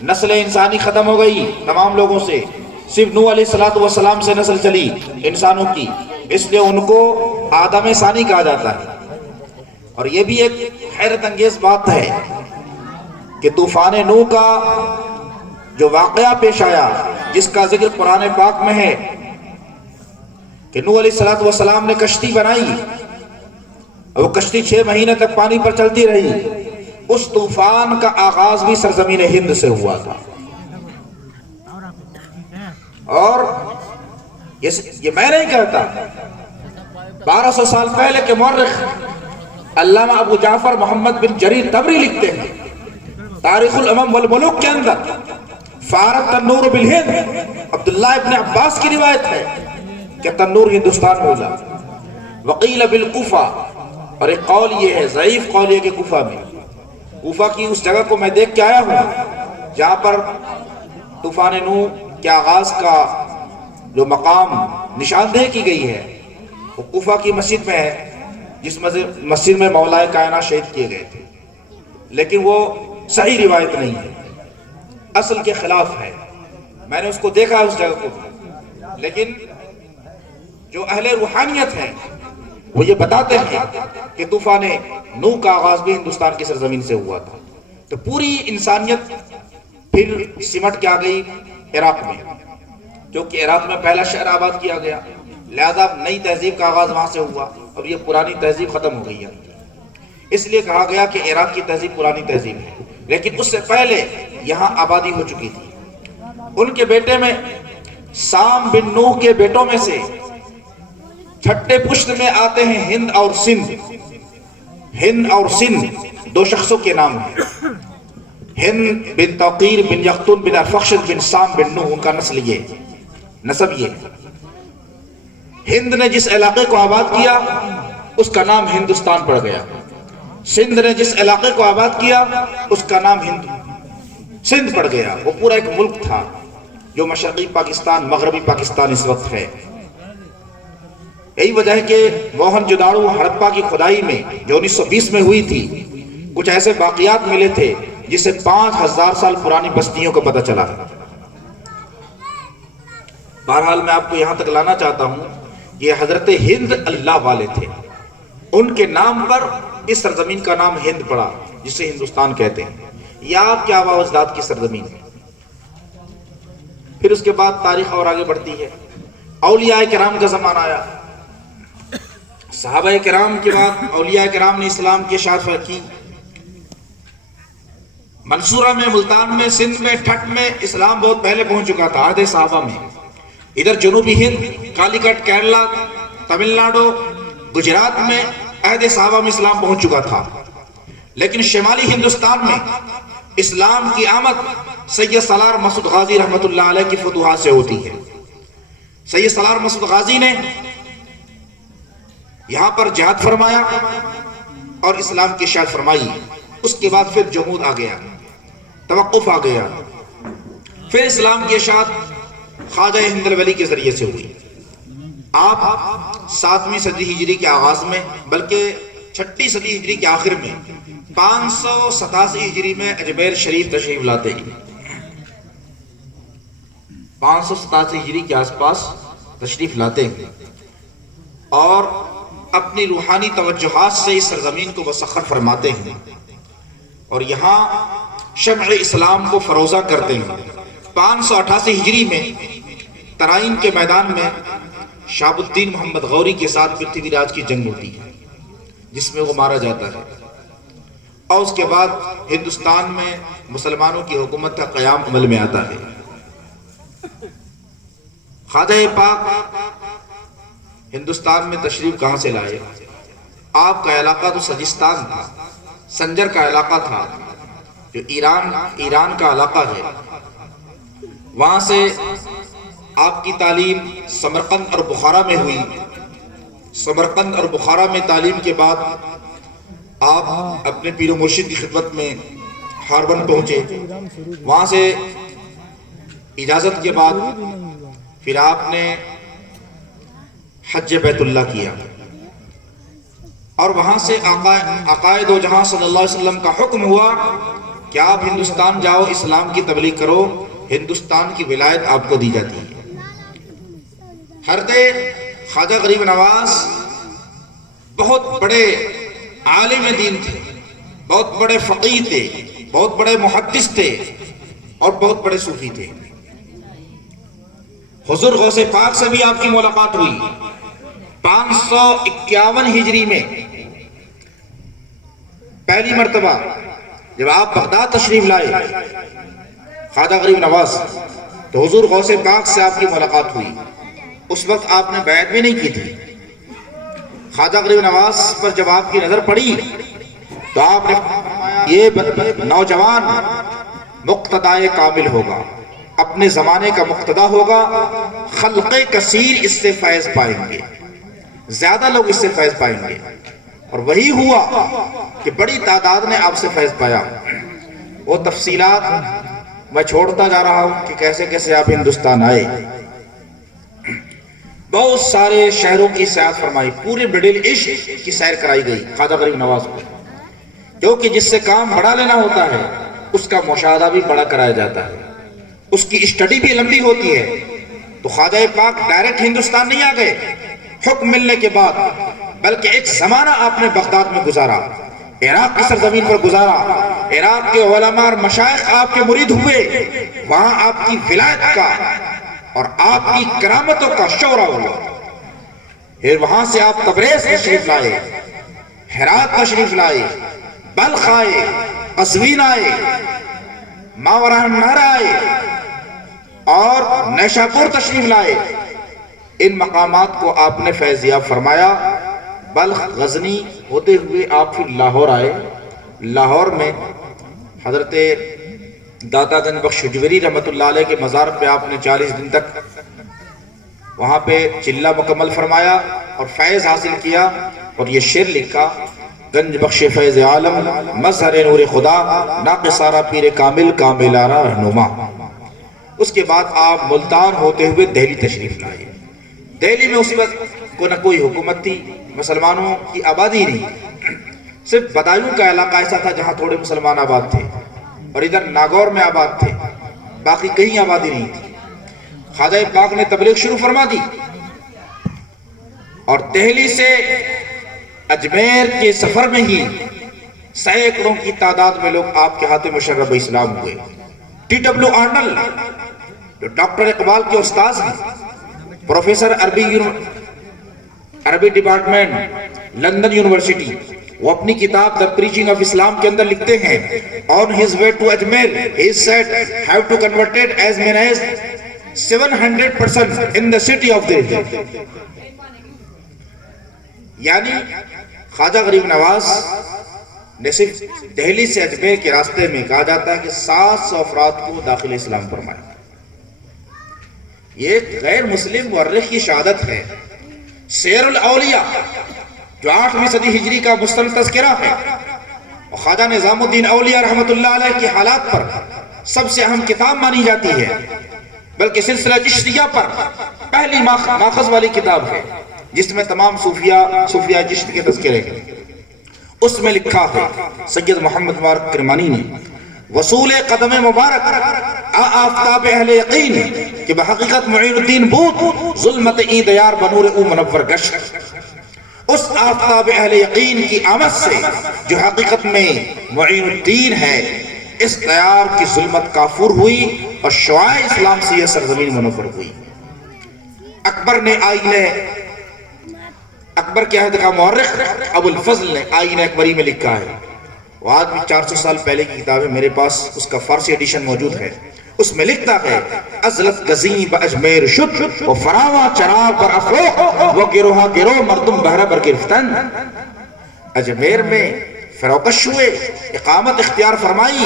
نسل انسانی ختم ہو گئی تمام لوگوں سے، صرف نوح علیہ السلام سے نسل چلی انسانوں کی، اس لیے ان کو آدم ثانی کہا جاتا ہے۔ اور یہ بھی ایک حیرت انگیز بات ہے کہ طوفان نوح کا جو واقعہ پیش آیا، جس کا ذکر قرآن پاک میں ہے کہ نوح علیہ السلام نے کشتی بنائی اور وہ کشتی 6 مہینے تک پانی پر چلتی رہی۔ اس طوفان کا آغاز بھی سرزمین ہند سے ہوا تھا، اور یہ میں نہیں کہتا، 1200 سال پہلے کے مورخ علامہ ابو جعفر محمد بن جریر طبری لکھتے ہیں تاریخ الامم والملوک کے اندر، فارت تنور بالہند، عبداللہ ابن عباس کی روایت ہے کہ تنور ہندوستان میں ہوگا، وقیل بالکوفہ، اور ایک قول یہ ہے، ضعیف قول یہ کہ کوفہ میں، کوفہ کی اس جگہ کو میں دیکھ کے آیا ہوں جہاں پر طوفان نوح کے آغاز کا جو مقام نشاندہی کی گئی ہے وہ کوفہ کی مسجد میں ہے، جس مسجد میں مولا کائنات شہید کیے گئے تھے، لیکن وہ صحیح روایت نہیں ہے، اصل کے خلاف ہے۔ میں نے اس کو دیکھا اس جگہ کو، لیکن جو اہل روحانیت ہیں وہ یہ بتاتے ہیں کہ طوفان نوح کا آغاز بھی ہندوستان کی سرزمین سے ہوا تھا۔ تو پوری انسانیت پھر سمٹ کے آ گئی عراق میں، کیونکہ عراق میں پہلا شہر آباد کیا گیا، لہذا نئی تہذیب کا آغاز وہاں سے ہوا، اب یہ پرانی تہذیب ختم ہو گئی ہے، اس لیے کہا گیا کہ عراق کی تہذیب پرانی تہذیب ہے، لیکن اس سے پہلے یہاں آبادی ہو چکی تھی۔ ان کے بیٹے میں سام بن نوح کے بیٹوں میں سے چھٹے پشت میں آتے ہیں ہند اور سندھ۔ ہند اور سندھ 2 شخصوں کے نام ہیں، ہند بن توقیر بن یختون بن ارفخشد بن سام بن نوح، ان کا نسب یہ۔ ہند نے جس علاقے کو آباد کیا اس کا نام ہندوستان پڑ گیا، سندھ نے جس علاقے کو آباد کیا اس کا نام سندھ پڑ گیا۔ وہ پورا ایک ملک تھا جو مشرقی پاکستان، مغربی پاکستان اس وقت ہے۔ یہی وجہ ہے کہ موہن جوداڑو ہڑپا کی کھدائی میں جو 1920 میں ہوئی تھی، کچھ ایسے باقیات ملے تھے جس سے 5000 سال پرانی بستیوں کا پتہ چلا۔ بہرحال میں آپ کو یہاں تک لانا چاہتا ہوں، یہ حضرت ہند اللہ والے تھے، ان کے نام پر اس سرزمین کا نام ہند پڑا، جسے ہندوستان کہتے ہیں، یا آپ کے آباء و اجداد کی سرزمین۔ پھر اس کے بعد تاریخ اور آگے بڑھتی ہے، اولیاء کرام کا زمانہ آیا، صحابہ کرام کے بعد اولیاء کرام نے اسلام کی اشاعت کی۔ منصورہ میں، ملتان میں، سندھ میں، ٹھٹ میں اسلام بہت پہلے پہنچ چکا تھا، عہد صحابہ میں۔ ادھر جنوبی ہند، کالی کٹ، کیرلا، تمل ناڈو، گجرات میں عہد صحابہ میں اسلام پہنچ چکا تھا، لیکن شمالی ہندوستان میں اسلام کی آمد سید سالار مسعود غازی رحمۃ اللہ علیہ کی فتوحات سے ہوتی ہے۔ سید سالار مسعود غازی نے یہاں پر جہاد فرمایا اور اسلام کی اشاعت فرمائی، اس کے بعد پھر جمود آ گیا، توقف آ گیا، پھر اسلام کی اشاعت خواجہ ہند ولی کے ذریعے سے ہوئی۔ آپ 7ویں صدی ہجری کے آغاز میں، بلکہ 6ٹھی صدی ہجری کے آخر میں، 587 ہجری میں اجمیر شریف تشریف لاتے ہیں، 587 ہجری کے آس پاس تشریف لاتے ہیں، اور اپنی روحانی توجہات سے اس سرزمین کو مسخر فرماتے ہیں، اور یہاں شمع اسلام کو فروزہ کرتے ہیں۔ 588 ہجری میں ترائن کے میدان میں شہاب الدین محمد غوری کے ساتھ پرتھوی راج کی جنگ ہوتی ہے، جس میں وہ مارا جاتا ہے، اور اس کے بعد ہندوستان میں مسلمانوں کی حکومت کا قیام عمل میں آتا ہے۔ خواجہ پاک ہندوستان میں تشریف کہاں سے لائے؟ آپ کا علاقہ تو سجستان تھا، سنجر کا علاقہ تھا، جو ایران کا علاقہ ہے، وہاں سے آپ کی تعلیم سمرقند اور بخارا میں ہوئی۔ سمرقند اور بخارا میں تعلیم کے بعد آپ اپنے پیر و مرشد کی خدمت میں ہاربن پہنچے، وہاں سے اجازت کے بعد پھر آپ نے حج بیت اللہ کیا، اور وہاں سے آقائے دو جہاں صلی اللہ علیہ وسلم کا حکم ہوا کہ آپ ہندوستان جاؤ، اسلام کی تبلیغ کرو، ہندوستان کی ولایت آپ کو دی جاتی ہے۔ حضرت خواجہ غریب نواز بہت بڑے عالم دین تھے، بہت بڑے فقیہ تھے، بہت بڑے محدث تھے اور بہت بڑے صوفی تھے۔ حضور غوث پاک سے بھی آپ کی ملاقات ہوئی 551 ہجری میں۔ پہلی مرتبہ جب آپ بغداد تشریف لائے خواجہ غریب نواز، تو حضور غوث پاک سے آپ کی ملاقات ہوئی۔ اس وقت آپ نے بیعت بھی نہیں کی تھی۔ خواجہ غریب نواز پر جب آپ کی نظر پڑی تو آپ نے یہ نوجوان مقتدائے کامل ہوگا، اپنے زمانے کا مقتدا ہوگا، خلق کثیر اس سے فیض پائیں گے، زیادہ لوگ اس سے فیض پائیں گے۔ اور وہی ہوا کہ بڑی تعداد نے آپ سے فیض پایا۔ وہ تفصیلات میں چھوڑتا جا رہا ہوں کہ کیسے کیسے آپ ہندوستان آئے۔ بہت سارے شہروں کی سیاحت فرمائی، پورے مڈل ایسٹ کی سیر کرائی گئی خواجہ غریب نواز کو، کیونکہ جس سے کام بڑا لینا ہوتا ہے اس کا مشاہدہ بھی بڑا کرایا جاتا ہے، اس کی اسٹڈی بھی لمبی ہوتی ہے۔ تو خواجہ پاک ڈائریکٹ ہندوستان نہیں آ گئے حکم ملنے کے بعد، بلکہ ایک زمانہ آپ نے بغداد میں گزارا، عراق کی سرزمین پر گزارا۔ عراق کے علماء اور مشائخ آپ کے مرید ہوئے، وہاں آپ کی ولایت کا اور آپ کی کرامتوں کا شعرہ ہوا۔ پھر وہاں سے آپ تبریز تشریف لائے، ہرات تشریف لائے، بلخ آئے، قزوین آئے، ماوراء النہر آئے اور نیشاپور تشریف لائے۔ ان مقامات کو آپ نے فیضیاب فرمایا۔ بلخ غزنی ہوتے ہوئے آپ پھر لاہور آئے۔ لاہور میں حضرت داتا گنج بخش شجوری رحمۃ اللہ علیہ کے مزار پہ آپ نے 40 دن تک وہاں پہ چلہ مکمل فرمایا اور فیض حاصل کیا، اور یہ شعر لکھا: گنج بخش فیض عالم، مظہر نور خدا، ناقصارہ پیر کامل، کاملارہ رہنما۔ اس کے بعد آپ ملتان ہوتے ہوئے دہلی تشریف لائے۔ دہلی میں اس وقت نہ کوئی حکومت تھی، مسلمانوں کی آبادی نہیں، صرف بدایوں کا علاقہ ایسا تھا جہاں تھوڑے مسلمان آباد تھے، اور ادھر ناگور میں آباد تھے، باقی کہیں آبادی نہیں تھی۔ خواجہ پاک نے تبلیغ شروع فرما دی، اور دہلی سے اجمیر کے سفر میں ہی سینکڑوں کی تعداد میں لوگ آپ کے ہاتھ مشرب اسلام ہوئے۔ ٹی ڈبلیو آرنلڈ جو ڈاکٹر اقبال کے استاذ ہیں، پروفیسر عربی ڈپارٹمنٹ لندن یونیورسٹی، وہ اپنی کتاب دا پریچنگ آف اسلام کے اندر لکھتے ہیں: On his way to Ajmer, he said, have to converted as many as 700% in the city of Delhi۔ یعنی خواجہ غریب نواز نے صرف دہلی سے اجمیر کے راستے میں کہا جاتا ہے کہ 700 افراد کو داخل اسلام فرمایا۔ یہ ایک غیر مسلم مورخ کی شہادت ہے۔ سیر الاولیاء جو 8ویں صدی ہجری کا مستند تذکرہ ہے، اور خواجہ نظام الدین اولیاء رحمۃ اللہ علیہ کی حالات پر سب سے اہم کتاب مانی جاتی ہے، بلکہ سلسلہ چشتیہ پر پہلی ماخذ والی کتاب ہے، جس میں تمام صوفیہ چشت کے تذکرے ہیں۔ اس میں لکھا ہے سید محمد مبارک کرمانی نے: وصول قدم مبارک آفتاب اہل یقین، کہ بحقیقت معین الدین بود ظلمت ای دیار بنور او منور گشت۔ اس آفتاب اہل یقین کی آمد سے جو حقیقت میں معین الدین ہے، اس دیار کی ظلمت کافور ہوئی اور شعاع اسلام سے یہ سرزمین منور ہوئی۔ اکبر کے عہد کا مورخ ابو الفضل نے آئین اکبری میں لکھا ہے، وہ آج بھی 400 سال پہلے کی کتاب ہے، میرے پاس اس کا فارسی ایڈیشن موجود ہے۔ اس میں لکھتا ہے: ازلت گزین باجمیر شد و فراواں چراغ بر افروخت و گروہا گروہ مردم بہرہ بر گرفتن۔ اجمیر میں فروکش ہوئے، اقامت اختیار فرمائی،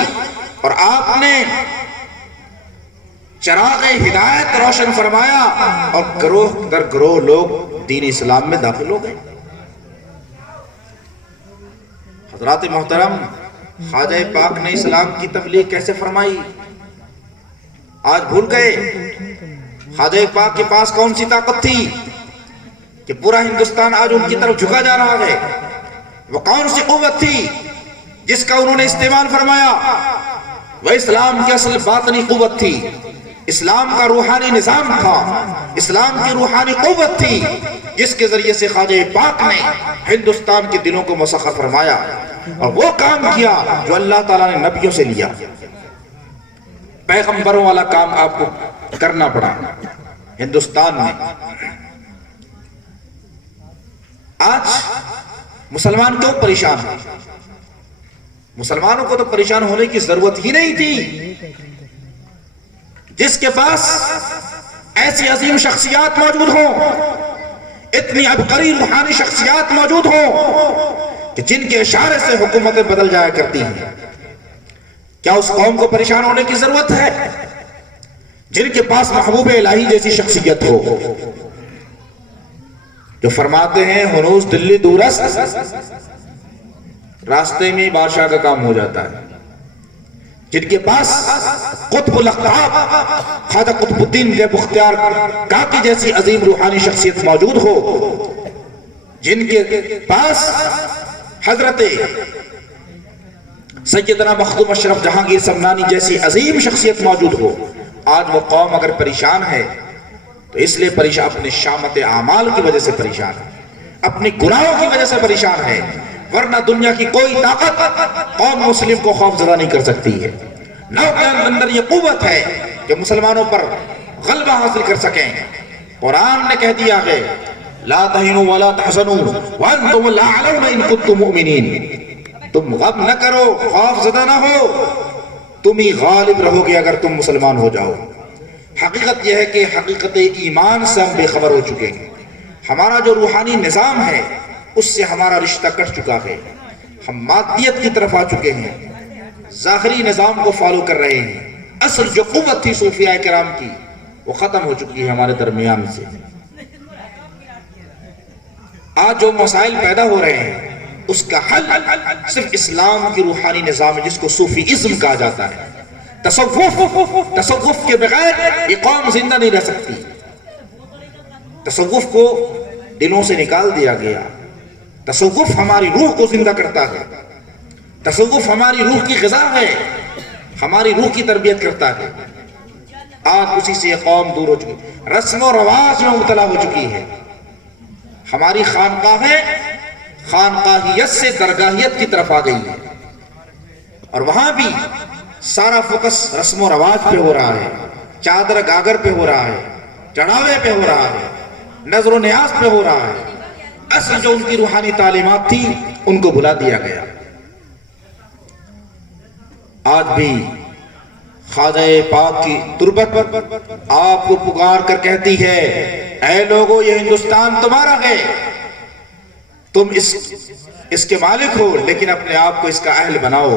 اور آپ نے چراغ ہدایت روشن فرمایا، اور گروہ در گروہ لوگ دین اسلام میں داخل ہو گئے۔ حضرات محترم، خواجہ پاک نے اسلام کی تبلیغ کیسے فرمائی؟ آج بھول گئے؟ خواجہ پاک کے پاس کون سی طاقت تھی کہ پورا ہندوستان آج ان کی طرف جھکا جا رہا ہے؟ وہ کون سی قوت تھی جس کا انہوں نے استعمال فرمایا؟ وہ اسلام کی اصل باطنی قوت تھی، اسلام کا روحانی نظام تھا، اسلام کی روحانی قوت تھی، جس کے ذریعے سے خواجہ پاک نے ہندوستان کے دلوں کو مسخر فرمایا اور وہ کام کیا جو اللہ تعالیٰ نے نبیوں سے لیا۔ پیغمبروں والا کام آپ کو کرنا پڑا ہندوستان میں۔ آج مسلمان کیوں پریشان ہیں؟ مسلمانوں کو تو پریشان ہونے کی ضرورت ہی نہیں تھی۔ جس کے پاس ایسی عظیم شخصیات موجود ہوں، اتنی عبقری روحانی شخصیات موجود ہوں کہ جن کے اشارے سے حکومتیں بدل جایا کرتی ہیں، کیا اس قوم کو پریشان ہونے کی ضرورت ہے؟ جن کے پاس محبوب الہی جیسی شخصیت ہو، جو فرماتے ہیں ہنوز دلی دورست، راستے میں بادشاہ کا کام ہو جاتا ہے۔ جن کے پاس قطب الاقطاب خواجہ قطب الدین کے بختیار کاکی جیسی عظیم روحانی شخصیت موجود ہو، جن کے پاس حضرت سیدنا مخدوم اشرف جہانگیر سمنانی جیسی عظیم شخصیت موجود ہو، آج وہ قوم اگر پریشان ہے تو اس لیے پریشان اپنے شامت اعمال کی وجہ سے پریشان ہے، اپنی گناہوں کی وجہ سے پریشان ہے، ورنہ دنیا کی کوئی طاقت قوم مسلم کو خوف زدہ نہیں کر سکتی ہے۔ نہ کے اندر یہ قوت ہے کہ مسلمانوں پر غلبہ حاصل کر سکیں۔ قرآن نے کہہ دیا ہے لا تہنوا ولا تحزنوا وانتم الاعلون ان کنتم مؤمنین، تم غم نہ کرو، خوف زدہ نہ ہو، تم ہی غالب رہو گے اگر تم مسلمان ہو جاؤ۔ حقیقت یہ ہے کہ حقیقت ایمان سے ہم بے خبر ہو چکے ہیں۔ ہمارا جو روحانی نظام ہے اس سے ہمارا رشتہ کٹ چکا ہے، ہم مادیت کی طرف آ چکے ہیں، ظاہری نظام کو فالو کر رہے ہیں۔ اصل جو قوت تھی صوفیاء کرام کی وہ ختم ہو چکی ہے ہمارے درمیان سے۔ آج جو مسائل پیدا ہو رہے ہیں اس کا حل صرف اسلام کی روحانی نظام ہے، جس کو صوفیزم کہا جاتا ہے۔ تصوف کے بغیر یہ قوم زندہ نہیں رہ سکتی۔ تصوف کو دلوں سے نکال دیا گیا۔ تصوف ہماری روح کو زندہ کرتا ہے، تصوف ہماری روح کی غذا ہے، ہماری روح کی تربیت کرتا ہے۔ آج اسی سے یہ قوم دور ہو چکی، رسم و رواج میں مبتلا ہو چکی ہے۔ ہماری خانقاہیں خانقاہیت سے درگاہیت کی طرف آ گئی ہے، اور وہاں بھی سارا فوکس رسم و رواج پہ ہو رہا ہے، چادر گاگر پہ ہو رہا ہے، چڑھاوے پہ ہو رہا ہے، نظر و نیاز پہ ہو رہا ہے۔ اصل جو ان کی روحانی تعلیمات تھی ان کو بھلا دیا گیا۔ آج بھی خواجہ پاک کی تربت آپ کو پکار کر کہتی ہے اے لوگو یہ ہندوستان تمہارا ہے، تم اس کے مالک ہو، لیکن اپنے آپ کو اس کا اہل بناؤ۔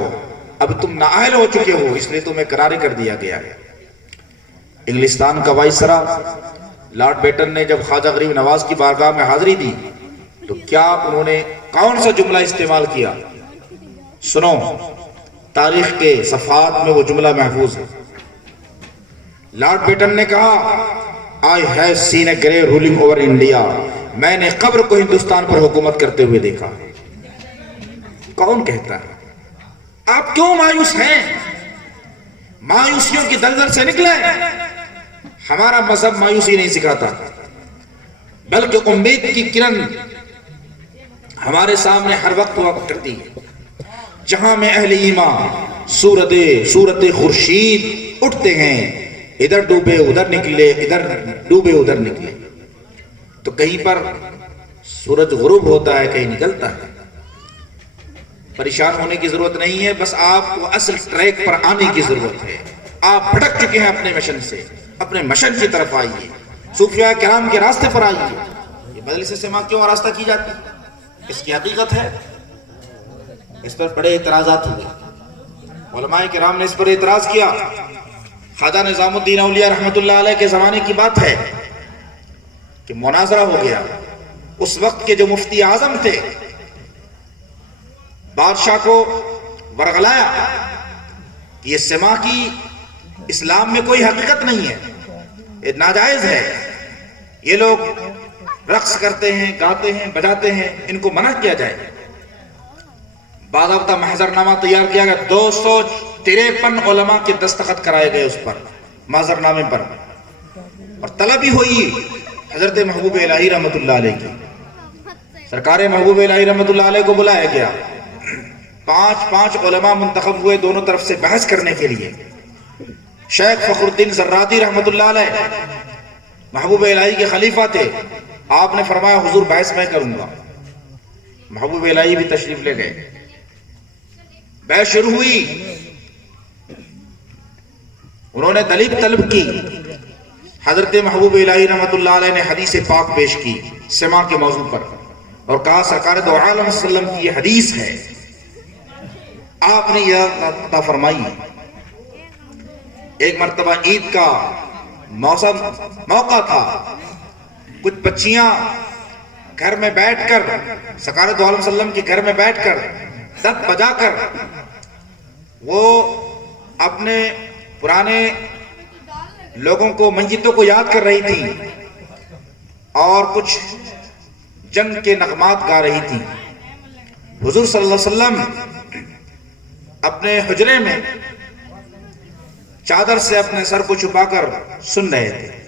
اب تم نااہل ہو چکے ہو، اس لیے تمہیں قرار کر دیا گیا ہے۔ انگلستان کا وائسرا لارڈ بیٹن نے جب خواجہ غریب نواز کی بارگاہ میں حاضری دی تو کیا انہوں نے کون سا جملہ استعمال کیا؟ سنو، تاریخ کے صفحات میں وہ جملہ محفوظ ہے۔ لارڈ بیٹن نے کہا I have seen a grey ruling over India، میں نے قبر کو ہندوستان پر حکومت کرتے ہوئے دیکھا۔ کون کہتا ہے؟ آپ کیوں مایوس ہیں؟ مایوسیوں کی دلدل سے نکلے۔ ہمارا مذہب مایوسی نہیں سکھاتا، بلکہ امید کی کرن ہمارے سامنے ہر وقت ہوا کرتی ہے۔ جہاں میں اہل ایمان صورت خورشید اٹھتے ہیں، ادھر ڈوبے ادھر نکلے، ادھر ڈوبے ادھر نکلے، تو کہیں پر سورج غروب ہوتا ہے، کہیں نکلتا ہے۔ پریشان ہونے کی ضرورت نہیں ہے، بس آپ کو اصل ٹریک پر آنے کی ضرورت ہے۔ آپ بھٹک چکے ہیں اپنے مشن سے، اپنے مشن کی طرف آئیے، صوفیاء کرام کے راستے پر آئیے۔ یہ مجلس سما کیوں آراستہ کی جاتی ہے؟ اس کی حقیقت ہے، اس پر بڑے اعتراضات ہوئے، علماء کرام نے اس پر اعتراض کیا۔ خواجہ نظام الدین اولیاء رحمت اللہ علیہ کے زمانے کی بات ہے کہ مناظرہ ہو گیا۔ اس وقت کے جو مفتی اعظم تھے بادشاہ کو ورغلایا کہ یہ سما کی اسلام میں کوئی حقیقت نہیں ہے، یہ ناجائز ہے، یہ لوگ رقص کرتے ہیں، گاتے ہیں، بجاتے ہیں، ان کو منع کیا جائے۔ باضابطہ محضر نامہ تیار کیا گیا، 53 علماء کے دستخط کرائے گئے اس پر، معذر نامے پر، اور طلب ہی ہوئی حضرت محبوب الہی رحمت اللہ علیہ کی۔ سرکار محبوب الہی رحمت اللہ علیہ کو بلایا گیا، 5 علماء منتخب ہوئے دونوں طرف سے بحث کرنے کے لیے۔ شیخ فخر الدین زراتی رحمت اللہ علیہ محبوب الہی کے خلیفہ تھے، آپ نے فرمایا حضور بحث میں کروں گا۔ محبوب الہی بھی تشریف لے گئے، بحث شروع ہوئی، انہوں نے دلیل طلب کی۔ حضرت محبوب الہی رحمت اللہ علیہ نے حدیث پاک پیش کی سما کے موضوع پر، اور کہا سرکار دو عالم صلی اللہ علیہ وسلم کی یہ حدیث ہے، آپ نے یہ عطا فرمائی۔ ایک مرتبہ عید کا موقع تھا، کچھ بچیاں گھر میں بیٹھ کر سرکار دو عالم صلی اللہ علیہ وسلم کے گھر میں بیٹھ کر دف بجا کر وہ اپنے پرانے لوگوں کو، میتوں کو یاد کر رہی تھی اور کچھ جنگ کے نغمات گا رہی تھی۔ حضور صلی اللہ علیہ وسلم اپنے حجرے میں چادر سے اپنے سر کو چھپا کر سن رہے تھے۔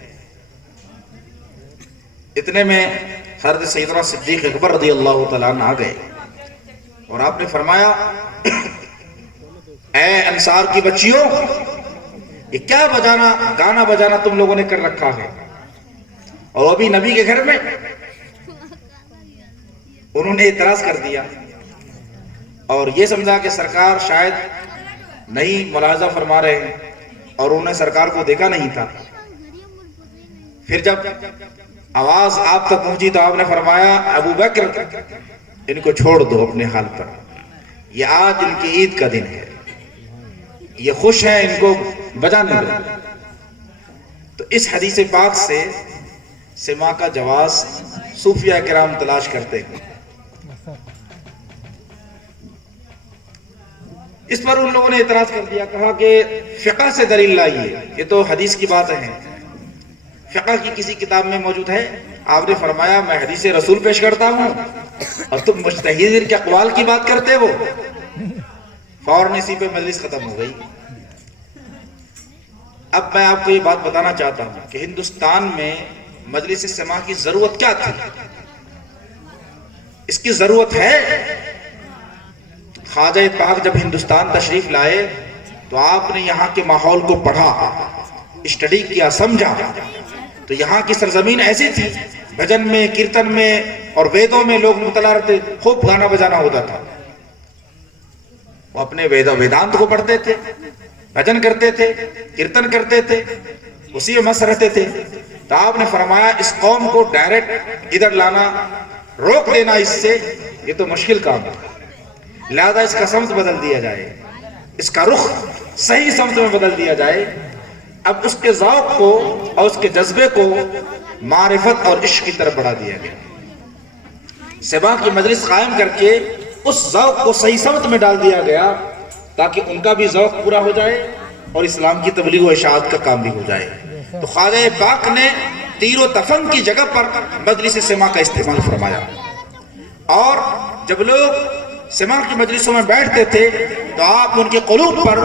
اتنے میں حضرت سیدنا صدیق اکبر رضی اللہ تعالیٰ عنہ آ گئے اور آپ نے فرمایا اے انصار کی بچیوں، یہ کیا گانا بجانا تم لوگوں نے کر رکھا ہے، اور وہ بھی نبی کے گھر میں؟ انہوں نے اعتراض کر دیا اور یہ سمجھا کہ سرکار شاید نہیں ملاحظہ فرما رہے ہیں، اور انہوں نے سرکار کو دیکھا نہیں تھا۔ پھر جب آواز آپ تک پہنچی تو آپ نے فرمایا ابو بکر ان کو چھوڑ دو اپنے حال پر، یہ آج ان کی عید کا دن ہے، یہ خوش ہیں، ان کو بجانے دو۔ تو اس حدیث پاک سے سما کا جواز صوفیہ کرام تلاش کرتے ہیں۔ اس پر ان لوگوں نے اعتراض کر دیا، کہا کہ فقہ سے دلیل لائیے، یہ تو حدیث کی بات ہے، فقہ کی کسی کتاب میں موجود ہے؟ آپ نے فرمایا میں حدیث رسول پیش کرتا ہوں اور تم مجتہدین کے اقوال کی بات کرتے ہو۔ فوراً اسی پہ مجلس ختم ہو گئی۔ اب میں آپ کو یہ بات بتانا چاہتا ہوں کہ ہندوستان میں مجلس سما کی ضرورت کیا تھی؟ اس کی ضرورت ہے۔ خواجہ پاک جب ہندوستان تشریف لائے تو آپ نے یہاں کے ماحول کو پڑھا، اسٹڈی کیا، سمجھا، تو یہاں کی سرزمین ایسی تھی، بھجن میں، کیرتن میں اور ویدوں میں لوگ مطلع رہتے، خوب گانا بجانا ہوتا تھا۔ وہ اپنے ویدانت کو پڑھتے تھے، بھجن کرتے تھے، کیرتن کرتے تھے، اسی میں مست رہتے تھے۔ تو آپ نے فرمایا اس قوم کو ڈائریکٹ ادھر لانا، روک دینا اس سے، یہ تو مشکل کام ہے، لہذا اس کا سمت بدل دیا جائے، اس کا رخ صحیح سمت میں بدل دیا جائے۔ اب اس کے ذوق کو اور اس کے جذبے کو معرفت اور عشق کی طرف بڑھا دیا گیا۔ سما کی مجلس قائم کر کے اس ذوق کو صحیح سمت میں ڈال دیا گیا تاکہ ان کا بھی ذوق پورا ہو جائے اور اسلام کی تبلیغ و اشاعت کا کام بھی ہو جائے۔ تو خواجہ پاک نے تیر و تفنگ کی جگہ پر مجلس سما کا استعمال فرمایا، اور جب لوگ سما کی مجلسوں میں بیٹھتے تھے تو آپ ان کے قلوب پر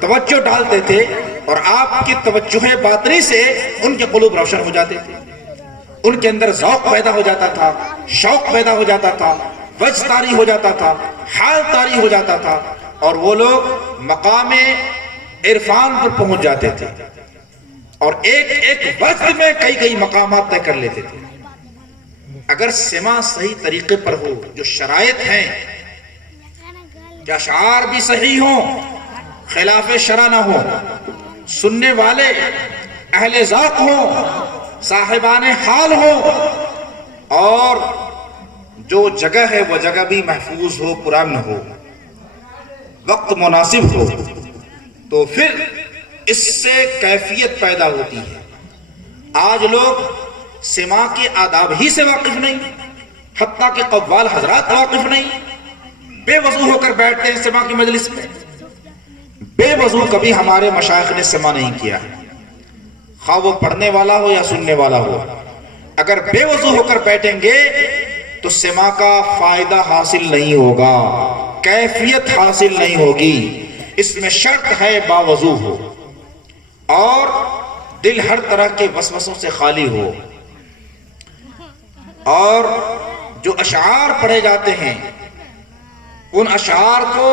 توجہ ڈالتے تھے اور آپ کی توجہ باطنی سے ان کے قلوب روشن ہو جاتے تھے، ان کے اندر ذوق پیدا ہو جاتا تھا، شوق پیدا ہو جاتا تھا، وجہ طاری ہو جاتا تھا، حال طاری ہو جاتا تھا، اور وہ لوگ مقام عرفان پر پہنچ جاتے تھے اور ایک ایک وقت میں کئی مقامات طے کر لیتے تھے۔ اگر سما صحیح طریقے پر ہو، جو شرائط ہیں کہ اشعار بھی صحیح ہوں، خلاف شرع نہ ہو، سننے والے اہل ذوق ہوں، صاحبان حال ہوں، اور جو جگہ ہے وہ جگہ بھی محفوظ ہو، پرامن ہو، وقت مناسب ہو، تو پھر اس سے کیفیت پیدا ہوتی ہے۔ آج لوگ سما کے آداب ہی سے واقف نہیں، حتیٰ کہ قوال حضرات واقف نہیں، بے وضو ہو کر بیٹھتے ہیں سما کی مجلس میں۔ بے وضو کبھی ہمارے مشائخ نے سما نہیں کیا، خواہ وہ پڑھنے والا ہو یا سننے والا ہو۔ اگر بے وضو ہو کر بیٹھیں گے تو سما کا فائدہ حاصل نہیں ہوگا، کیفیت حاصل نہیں ہوگی۔ اس میں شرط ہے باوضو ہو اور دل ہر طرح کے وسوسوں سے خالی ہو، اور جو اشعار پڑھے جاتے ہیں ان اشعار کو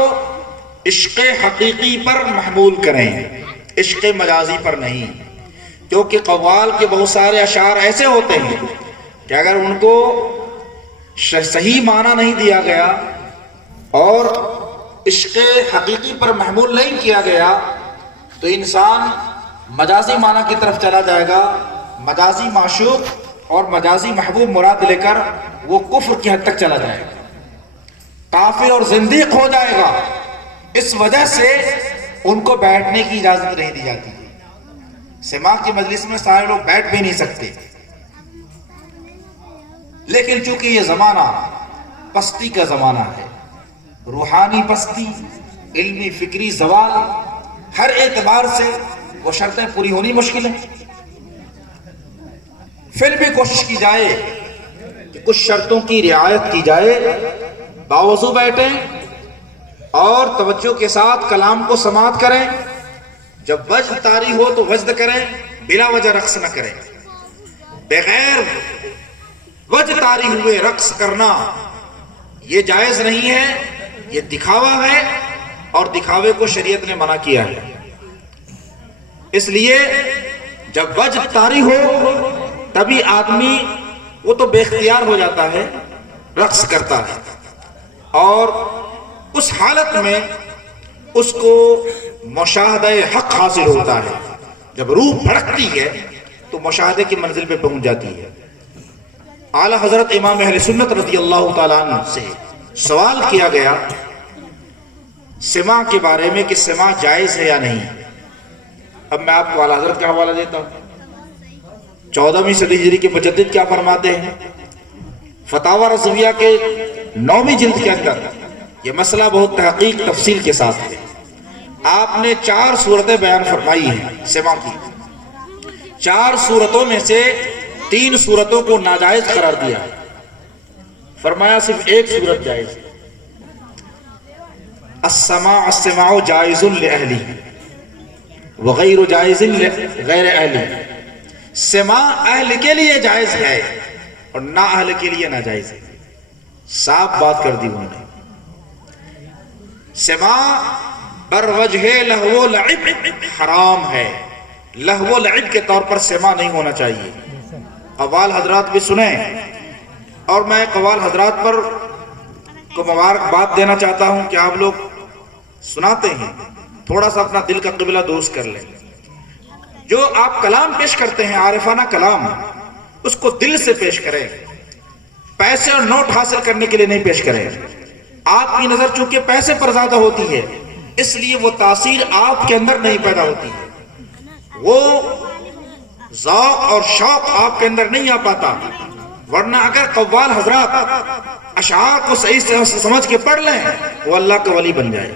عشق حقیقی پر محمول کریں، عشق مجازی پر نہیں، کیونکہ قوال کے بہت سارے اشعار ایسے ہوتے ہیں کہ اگر ان کو صحیح معنی نہیں دیا گیا اور عشق حقیقی پر محمول نہیں کیا گیا تو انسان مجازی معنی کی طرف چلا جائے گا، مجازی معشوق اور مجازی محبوب مراد لے کر وہ کفر کی حد تک چلا جائے گا، کافر اور زندیق ہو جائے گا۔ اس وجہ سے ان کو بیٹھنے کی اجازت نہیں دی جاتی ہے، سماع کی مجلس میں سارے لوگ بیٹھ بھی نہیں سکتے، لیکن چونکہ یہ زمانہ پستی کا زمانہ ہے، روحانی پستی، علمی فکری زوال، ہر اعتبار سے وہ شرطیں پوری ہونی مشکل ہیں، پھر بھی کوشش کی جائے کہ کچھ شرطوں کی رعایت کی جائے، باوضو بیٹھیں اور توجہ کے ساتھ کلام کو سماعت کریں، جب وجد طاری ہو تو وجد کریں، بلا وجہ رقص نہ کریں، بغیر وجہ طاری ہوئے رقص کرنا یہ جائز نہیں ہے، یہ دکھاوا ہے اور دکھاوے کو شریعت نے منع کیا ہے۔ اس لیے جب وجہ طاری ہو تبھی آدمی وہ تو بے اختیار ہو جاتا ہے، رقص کرتا ہے، اور اس حالت میں اس کو مشاہدہ حق حاصل ہوتا ہے، جب روح بھڑکتی ہے تو مشاہدے کی منزل پہ پہنچ جاتی ہے۔ اعلیٰ حضرت امام اہل سنت رضی اللہ تعالیٰ عنہ سے سوال کیا گیا سماع کے بارے میں کہ سماع جائز ہے یا نہیں۔ اب میں آپ کو اعلیٰ حضرت کا حوالہ دیتا ہوں، 14ویں صدی ہجری کے مجدد کیا فرماتے ہیں، فتاوی رضویہ کے 9ویں جلد کے اندر یہ مسئلہ بہت تحقیق تفصیل کے ساتھ ہے، آپ نے 4 صورتیں بیان فرمائی ہیں سماع کی، 4 صورتوں میں سے 3 صورتوں کو ناجائز قرار دیا، فرمایا صرف ایک صورت جائز ہے، السماع جائز لأہلی وغیر جائز غیر اہلی، سماع اہل کے لیے جائز ہے اور نہ اہل کے لیے ناجائز ہے، صاف بات کر دی انہوں نے۔ سماع بر وجہ لہو لعب حرام ہے، لہو لعب کے طور پر سماع نہیں ہونا چاہیے۔ قوال حضرات بھی سنیں، اور میں قوال حضرات پر کو مبارکباد دینا چاہتا ہوں کہ آپ لوگ سناتے ہیں، تھوڑا سا اپنا دل کا قبلہ درست کر لیں، جو آپ کلام پیش کرتے ہیں عارفانہ کلام، اس کو دل سے پیش کریں، پیسے اور نوٹ حاصل کرنے کے لیے نہیں پیش کریں۔ آپ کی نظر چونکہ پیسے پر زیادہ ہوتی ہے اس لیے وہ تاثیر آپ کے اندر نہیں پیدا ہوتی ہے، وہ ذوق اور شوق آپ کے اندر نہیں آ پاتا، ورنہ اگر قوال حضرات اشعار کو صحیح سے سمجھ کے پڑھ لیں وہ اللہ کا ولی بن جائے۔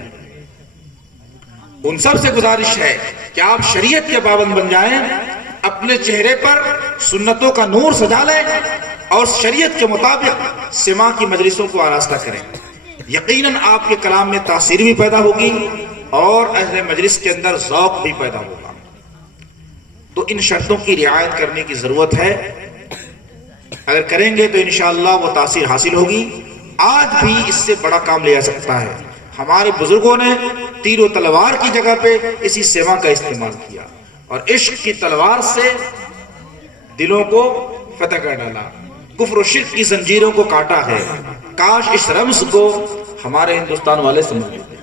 ان سب سے گزارش ہے کہ آپ شریعت کے پابند بن جائیں، اپنے چہرے پر سنتوں کا نور سجا لیں اور شریعت کے مطابق سماع کی مجلسوں کو آراستہ کریں، یقیناً آپ کے کلام میں تاثیر بھی پیدا ہوگی اور اہل مجلس کے اندر ذوق بھی پیدا ہوگا۔ تو ان شرطوں کی رعایت کرنے کی ضرورت ہے، اگر کریں گے تو انشاءاللہ وہ تاثیر حاصل ہوگی۔ آج بھی اس سے بڑا کام لیا سکتا ہے، ہمارے بزرگوں نے تیر و تلوار کی جگہ پہ اسی سماع کا استعمال کیا اور عشق کی تلوار سے دلوں کو فتح کر ڈالا، کفر و شرک کی زنجیروں کو کاٹا ہے۔ کاش اس رمز کو ہمارے ہندوستان والے سمجھ لیتے۔